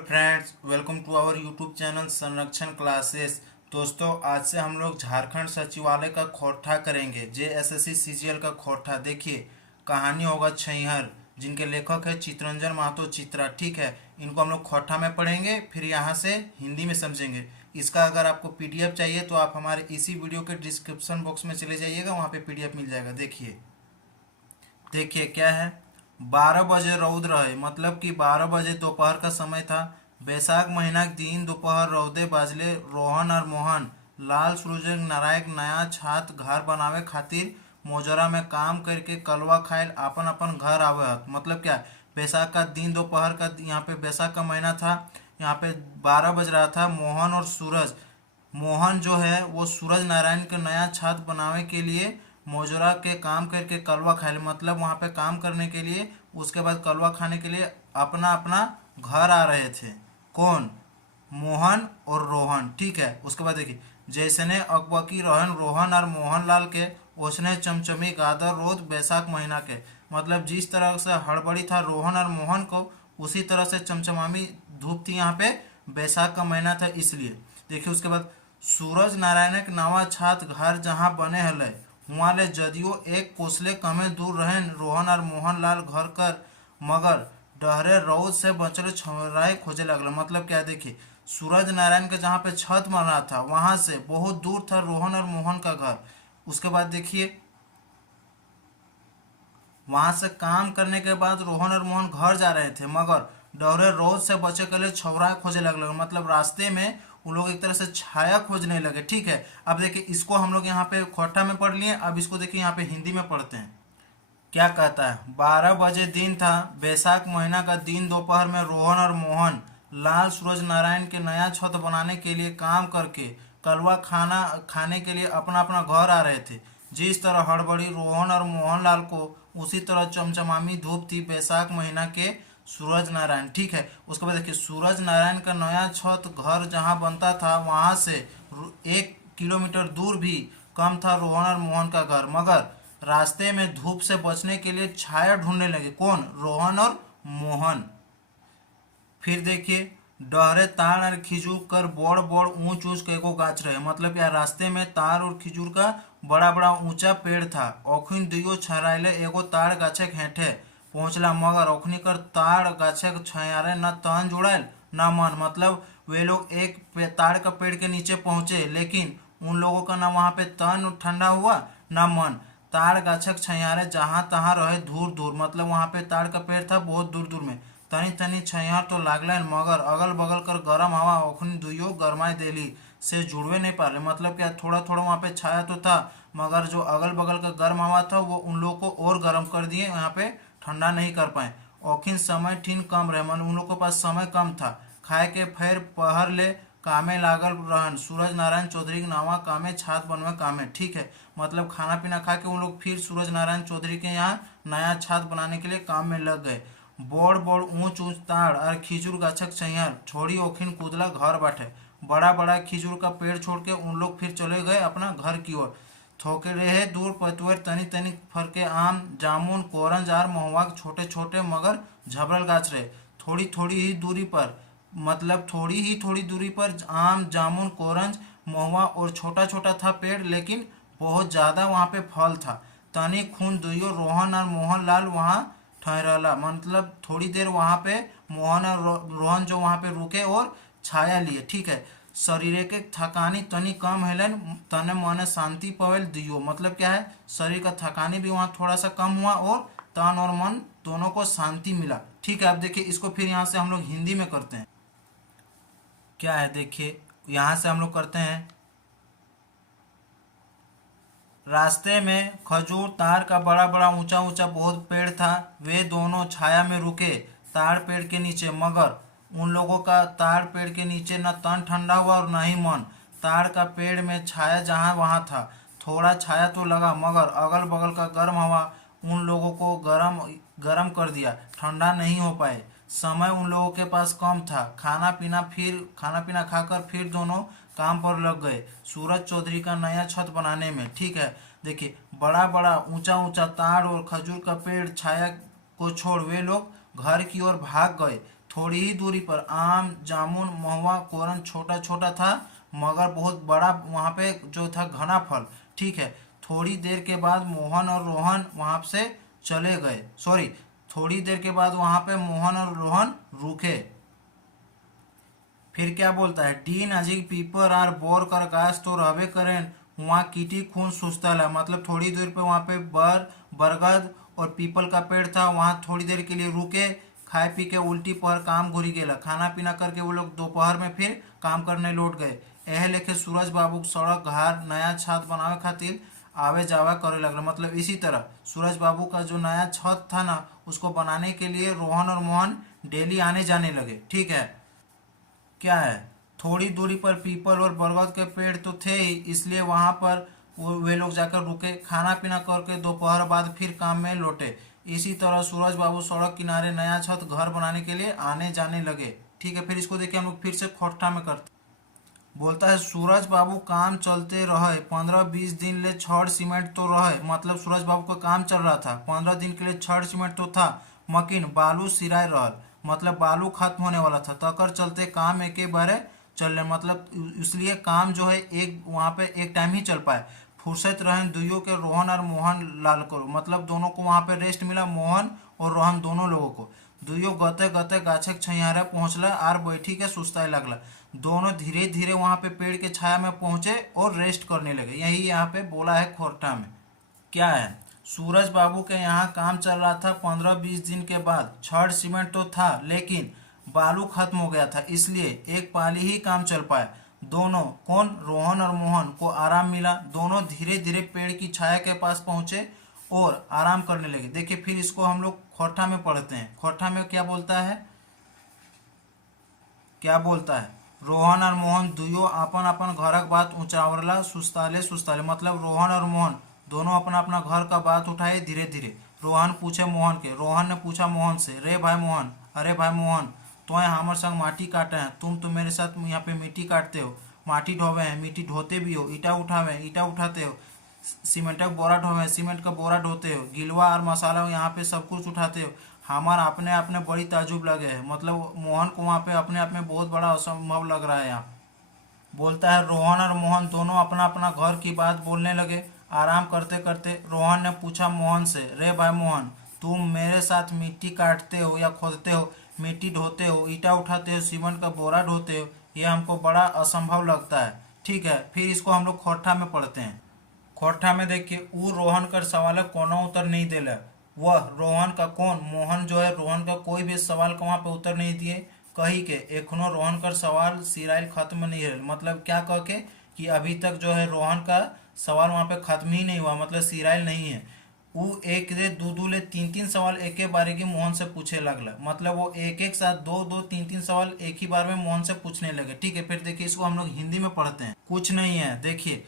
Friends, welcome to our YouTube channel Sanrakshan classes. दोस्तों, आज से हम लोग झारखंड सचिवालय का खोरठा करेंगे। जेएसएससी सीजीएल का खोरठा। देखिए, कहानी होगा छैहर, जिनके लेखक है चितरंजन महतो चित्रा। ठीक है, इनको हम लोग खोरठा में पढ़ेंगे, फिर यहाँ से हिंदी में समझेंगे। इसका अगर आपको पीडीएफ चाहिए तो आप हमारे इसी वीडियो के डिस्क्रिप्शन बॉक्स में चले जाइएगा, वहाँ पे पीडीएफ मिल जाएगा। देखिए देखिए क्या है। 12 बजे रौद रहे, मतलब कि 12 बजे दोपहर का समय था। बैसाख महीना के दिन दोपहर रौदे बाजले। रोहन और मोहन लाल सूरज नारायण नया छात घर बनावे खातिर मोजरा में काम करके कलवा खाइल अपन अपन घर आवे हत। मतलब क्या, बैसाख का दिन दोपहर का, यहाँ पे बैसाख का महीना था, यहाँ पे 12 बज रहा था। मोहन और सूरज, मोहन जो है वो सूरज नारायण के नया छत बनावे के लिए मोजरा के काम करके कलवा खाए, मतलब वहाँ पे काम करने के लिए, उसके बाद कलवा खाने के लिए अपना अपना घर आ रहे थे। कौन? मोहन और रोहन। ठीक है, उसके बाद देखिए, जैसने अकबकी रहन रोहन और मोहनलाल के, उसने चमचमी गादर रोज बैसाख महीना के। मतलब जिस तरह से हड़बड़ी था रोहन और मोहन को, उसी तरह से चमचमामी धूप थी यहाँ पे, बैसाख का महीना था इसलिए। देखिए उसके बाद, सूरज नारायण के नवा छात घर जहाँ बने हले, हुआ ले जदियो एक कोसले कमे दूर रहें रोहन और मोहनलाल घर कर, मगर डहरे रौद से बचल छवराए खोजे लगल। मतलब क्या, देखिए, सूरज नारायण के जहाँ पे छत बन रहा था वहां से बहुत दूर था रोहन और मोहन का घर। उसके बाद देखिए, वहां से काम करने के बाद रोहन और मोहन घर जा रहे थे, मगर डहरे रोद से बचे के लिए छवराए खोजे लगल। मतलब रास्ते में उन लोग एक तरह से छाया खोजने लगे। ठीक है, अब देखिए, इसको हम लोग यहाँ पे खोटा में पढ़ लिए, अब इसको देखिए यहाँ पे हिंदी में पढ़ते हैं। क्या कहता है? 12 बजे दिन था, बैसाख महीना का दिन दोपहर में रोहन और मोहन लाल सूरज नारायण के नया छत बनाने के लिए काम करके कलवा खाना खाने के लिए अपना अपना घर आ रहे थे। जिस तरह हड़बड़ी रोहन और मोहनलाल को, उसी तरह चमचमामी धूप थी बैसाख महीना के सूरज नारायण। ठीक है, उसके बाद देखिए, सूरज नारायण का नया छत घर जहाँ बनता था वहां से 1 किलोमीटर दूर भी कम था रोहन और मोहन का घर, मगर रास्ते में धूप से बचने के लिए छाया ढूंढने लगे। कौन? रोहन और मोहन। फिर देखिए, डहरे ताड़ और खिजूर कर बड़ बड़ ऊंच ऊंच के एगो गाछ रहे। मतलब यार, रास्ते में ताड़ और खिजूर का बड़ा बड़ा ऊंचा पेड़ था। औखिन दुइयो छराइले एगो ताड़ गाछे के हेठे पहुंचला, मगर औखनी कर ताड़ गाछे के छयारे न तन जुड़ायल न मन। मतलब वे लोग एक ताड़ का पेड़ के नीचे पहुंचे, लेकिन उन लोगों का ना वहां पे तन ठंडा हुआ ना मन। ताड़ गाछक छयारे जहां तहां रहे दूर दूर, मतलब वहां पे ताड़ का पेड़ था बहुत दूर दूर में। तनी तनी छयहर तो लागलन, मगर अगल बगल कर गरम हवा ओखनी दुइयो गरमाई देली से जुड़वे नहीं पाले। मतलब क्या, थोड़ा थोड़ा वहाँ पे छाया तो था, मगर जो अगल बगल का गर्म हवा था वो उन लोग को और गर्म कर दिए, यहाँ पे ठंडा नहीं कर पाए। औखिन समय ठीन कम रहे, मतलब उन लोग के पास समय कम था। खाए के फेर पहर ले कामे लागल रहन सूरज नारायण चौधरी के नावा कामे छात बनवे कामे। ठीक है, मतलब खाना पीना खा के उन लोग फिर सूरज नारायण चौधरी के यहाँ नया छात बनाने के लिए काम में लग गए। बड़ बड़ ऊंच ऊंच ताड़ और खिजूर गाछक छैहर छोड़ी ओखिन कूदला घर बाटे। बड़ा बड़ा खिजूर का पेड़ छोड़ के उन लोग फिर चले गए अपना घर की ओर। थोके रहे दूर पतवर तनी तनी फरके आम जामुन कोरंज और महुआ के छोटे छोटे मगर झबरल गाछ रहे। थोड़ी थोड़ी ही दूरी पर, मतलब थोड़ी दूरी पर आम जामुन कोरंज महुआ और छोटा छोटा था पेड़, लेकिन बहुत ज्यादा वहाँ पे फल था। तनी खून दुइयो रोहन और मोहनलाल वहाँ ठहरला, मतलब थोड़ी देर वहाँ पे मोहन और रोहन जो वहाँ पे रुके और छाया लिए। ठीक है, शरीर के थकानी तनी कम हेलन, तने मने शांति पवेल दियो। मतलब क्या है, शरीर का थकानी भी वहाँ थोड़ा सा कम हुआ और तन और मन दोनों को शांति मिला। ठीक है, अब देखिए, इसको फिर यहाँ से हम लोग हिंदी में करते हैं। क्या है, देखिए, यहाँ से हम लोग करते हैं। रास्ते में खजूर ताड़ का बड़ा बड़ा ऊंचा ऊंचा बहुत पेड़ था। वे दोनों छाया में रुके ताड़ पेड़ के नीचे, मगर उन लोगों का ताड़ पेड़ के नीचे न तन ठंडा हुआ और न ही मन। ताड़ का पेड़ में छाया जहाँ वहाँ था, थोड़ा छाया तो लगा, मगर अगल बगल का गर्म हवा उन लोगों को गरम गरम कर दिया, ठंडा नहीं हो पाए। समय उन लोगों के पास कम था। खाना पीना खाकर फिर दोनों काम पर लग गए सूरज चौधरी का नया छत बनाने में। ठीक है, देखिए, बड़ा बड़ा ऊंचा ऊंचा ताड़ और खजूर का पेड़ छाया को छोड़ वे लोग घर की ओर भाग गए। थोड़ी ही दूरी पर आम, जामुन, महुआ, कोरन छोटा छोटा था मगर बहुत बड़ा वहाँ पे जो था घना फल। ठीक है। थोड़ी देर के बाद मोहन और रोहन वहाँ से चले गए। सॉरी, थोड़ी देर के बाद वहाँ पे मोहन और रोहन रुके। फिर क्या बोलता है, डी नजीक पीपर आर बोर कर गाछ तो रहबे करें वहाँ कीटी खून सुस्ताला। मतलब थोड़ी दूर पे वहाँ पे बरगद और पीपल का पेड़ था, वहाँ थोड़ी देर के लिए रुके, खाए पी के उल्टी पहर काम घुरी गेला। खाना पीना करके वो लोग दोपहर में फिर काम करने लौट गए। एह लेखे सूरज बाबू सड़क घाट नया छत बनावे खातिर आवे जावा करे लगला। मतलब इसी तरह सूरज बाबू का जो नया छत था ना, उसको बनाने के लिए रोहन और मोहन डेली आने जाने लगे। ठीक है। क्या है, थोड़ी दूरी पर पीपल और बरगद के पेड़ तो थे ही, इसलिए वहां पर वे लोग जाकर रुके, खाना पीना करके दोपहर बाद फिर काम में लौटे। इसी तरह सूरज बाबू सड़क किनारे नया छत घर बनाने के लिए आने जाने लगे। ठीक है। फिर इसको देखिए हम लोग फिर से खोट्टा में करते। बोलता है सूरज बाबू काम चलते रहे 15-20 दिन ले छड़ सीमेंट तो रहे। मतलब सूरज बाबू का काम चल रहा था, 15 दिन के लिए छड़ सीमेंट तो था, मकीन बालू सिराय रहल। मतलब बालू खत्म होने वाला था, तकर चलते काम एक बारे चल रहे। मतलब इसलिए काम जो है एक वहाँ पे एक टाइम ही चल पाए। फुर्सत रहे दुइयों के, रोहन और मोहन लाल को। मतलब दोनों को वहाँ पे रेस्ट मिला, मोहन और रोहन दोनों लोगों को। दुइयो गते गते गाछक छैयारे पहुंचला आर बैठी के सुस्ताए लगला। दोनों धीरे धीरे वहां पे पेड़ के छाया में पहुंचे और रेस्ट करने लगे। यही यहाँ पे बोला है खोरठा में। क्या है, सूरज बाबू के यहाँ काम चल रहा था 15-20 दिन के बाद। छड़ सीमेंट तो था लेकिन बालू खत्म हो गया था, इसलिए एक पाली ही काम चल पाया। दोनों कौन, रोहन और मोहन को आराम मिला। दोनों धीरे धीरे पेड़ की छाया के पास पहुंचे और आराम करने लगे। देखिए फिर इसको हम लोग खोरठा में पढ़ते हैं। खोरठा में क्या बोलता है, क्या बोलता है, रोहन और मोहन दुयो अपन अपन घरक बात ऊंचावरला सुस्ताले सुस्ताले। मतलब रोहन और मोहन दोनों अपना अपना घर का बात उठाए धीरे धीरे। रोहन पूछे मोहन के, रोहन ने पूछा मोहन से, रे भाई मोहन, अरे भाई मोहन, तो हमारे संग माटी काटे हैं, तुम तो मेरे साथ यहाँ पे मिट्टी काटते हो, माटी ढोवे हैं, मिट्टी ढोते भी हो, ईटा उठावे ईटा उठाते हो, सीमेंट का बोरा ढोवे सीमेंट का बोरा ढोते हो, गिलवा और मसाला यहाँ पे सब कुछ उठाते हो। हमारा अपने अपने बड़ी ताजुब लगे है। मतलब मोहन को वहाँ पे अपने आप में बहुत बड़ा असंभव लग रहा है यहाँ। बोलता है रोहन और मोहन दोनों अपना अपना घर की बात बोलने लगे आराम करते करते। रोहन ने पूछा मोहन से, रे भाई मोहन, तुम मेरे साथ मिट्टी काटते हो या खोदते हो, मिट्टी ढोते हो, ईटा उठाते हो, सीमेंट का बोरा ढोते हो, ये हमको बड़ा असंभव लगता है। ठीक है। फिर इसको हम लोग खोरठा में पढ़ते हैं। खोरठा में देखिए, ऊ रोहन कर सवाल कोनो उत्तर नहीं दिला। वह रोहन का कौन, मोहन जो है रोहन का कोई भी सवाल का वहाँ पे उत्तर नहीं दिए। कही के एखनो रोहन कर सवाल सिराइल खत्म नहीं है। मतलब क्या कह के कि अभी तक जो है रोहन का सवाल वहाँ पे खत्म ही नहीं हुआ, मतलब सिराइल नहीं है। वो एक दे दो दो ले तीन तीन सवाल एक ही बारे की मोहन से पूछे लगला। मतलब वो एक एक साथ दो दो तीन तीन सवाल एक ही बार में मोहन से पूछने लगे। ठीक है। फिर देखिए इसको हम लोग हिंदी में पढ़ते हैं। कुछ नहीं है, देखिए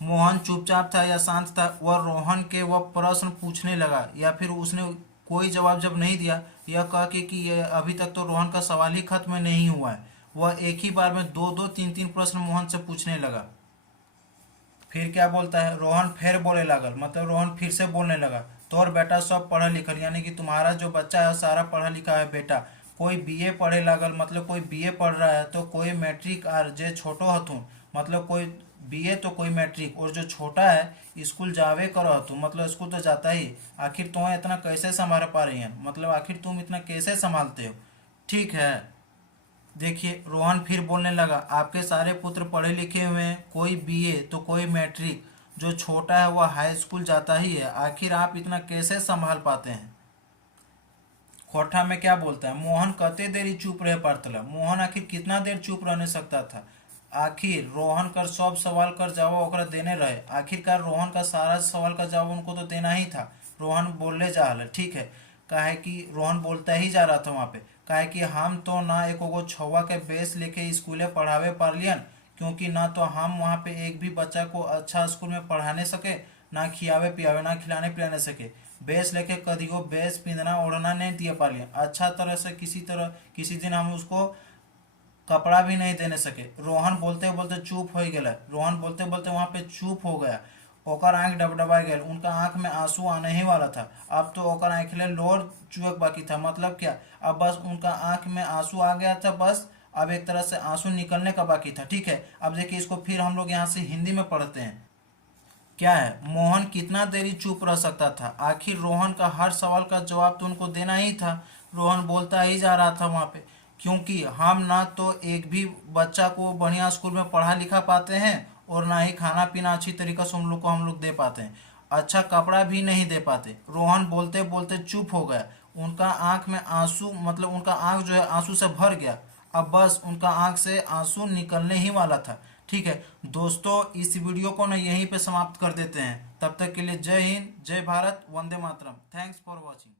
मोहन चुपचाप था या शांत था। वह रोहन के वह प्रश्न पूछने लगा या फिर उसने कोई जवाब जब नहीं दिया, यह कह के कि ये अभी तक तो रोहन का सवाल ही खत्म नहीं हुआ है, वह एक ही बार में दो दो तीन तीन प्रश्न मोहन से पूछने लगा। फिर क्या बोलता है, रोहन फिर बोले लागल। मतलब रोहन फिर से बोलने लगा, तोर बेटा सब पढ़ा लिखल, यानी कि तुम्हारा जो बच्चा है सारा पढ़ा लिखा है बेटा। कोई बीए पढ़े लागल, मतलब कोई बीए पढ़ रहा है, तो कोई मैट्रिक आर जे छोटो हथुन, मतलब कोई बीए तो कोई मैट्रिक, और जो छोटा है स्कूल जावे करो हथुन, मतलब स्कूल तो जाता ही। आखिर तुम्हें इतना कैसे संभाल पा रही हैं, मतलब आखिर तुम इतना कैसे संभालते हो। ठीक है। देखिए रोहन फिर बोलने लगा, आपके सारे पुत्र पढ़े लिखे हुए हैं, कोई बीए तो कोई मैट्रिक, जो छोटा है वह हाई स्कूल जाता ही है, आखिर आप इतना कैसे संभाल पाते हैं। खोठा में क्या बोलता है, मोहन कते देर ही चुप रह पातला। मोहन आखिर कितना देर चुप रहने सकता था। आखिर रोहन कर सब सवाल कर जवाब ओकरा देने रहे। आखिरकार रोहन का सारा सवाल का जवाब उनको तो देना ही था। रोहन बोलने जा रहा, ठीक है, काहे कि रोहन बोलता ही जा रहा था वहाँ पे, काहे कि हम तो ना एगो छौवा के बेस लेके स्कूले पढ़ावे पारलियन, क्योंकि ना तो हम वहाँ पे एक भी बच्चा को अच्छा स्कूल में पढ़ाने सके, ना खियावे पियावे, ना खिलाने पिलाने सके। बेस लेके कदियो बेस पिंधना ओढ़ना नहीं दिए पालियन। अच्छा तरह किसी दिन हम उसको कपड़ा भी नहीं देने सके। रोहन बोलते बोलते चुप हो गया। रोहन बोलते बोलते वहां पे चुप हो गया। ओकर आँख डबडबा गया, उनका आँख में आंसू आने ही वाला था। अब तो ओकर आँखिले लोर चुएक बाकी था, मतलब क्या, अब बस उनका आँख में आंसू आ गया था, बस अब एक तरह से आंसू निकलने का बाकी था। ठीक है, अब देखिए इसको फिर हम लोग यहाँ से हिंदी में पढ़ते हैं। क्या है, मोहन कितना देरी चुप रह सकता था, आखिर रोहन का हर सवाल का जवाब तो उनको देना ही था। रोहन बोलता ही जा रहा था वहाँ पे, क्योंकि हम ना तो एक भी बच्चा को बढ़िया स्कूल में पढ़ा लिखा पाते हैं और ना ही खाना पीना अच्छी तरीके से हम लोग दे पाते हैं, अच्छा कपड़ा भी नहीं दे पाते। रोहन बोलते बोलते चुप हो गया, उनका आंख में आंसू, मतलब उनका आंख जो है आंसू से भर गया। अब बस उनका आंख से आंसू निकलने ही वाला था। ठीक है दोस्तों, इस वीडियो को ना यहीं पे समाप्त कर देते हैं। तब तक के लिए जय हिंद, जय भारत, वंदे मातरम। Thanks for watching.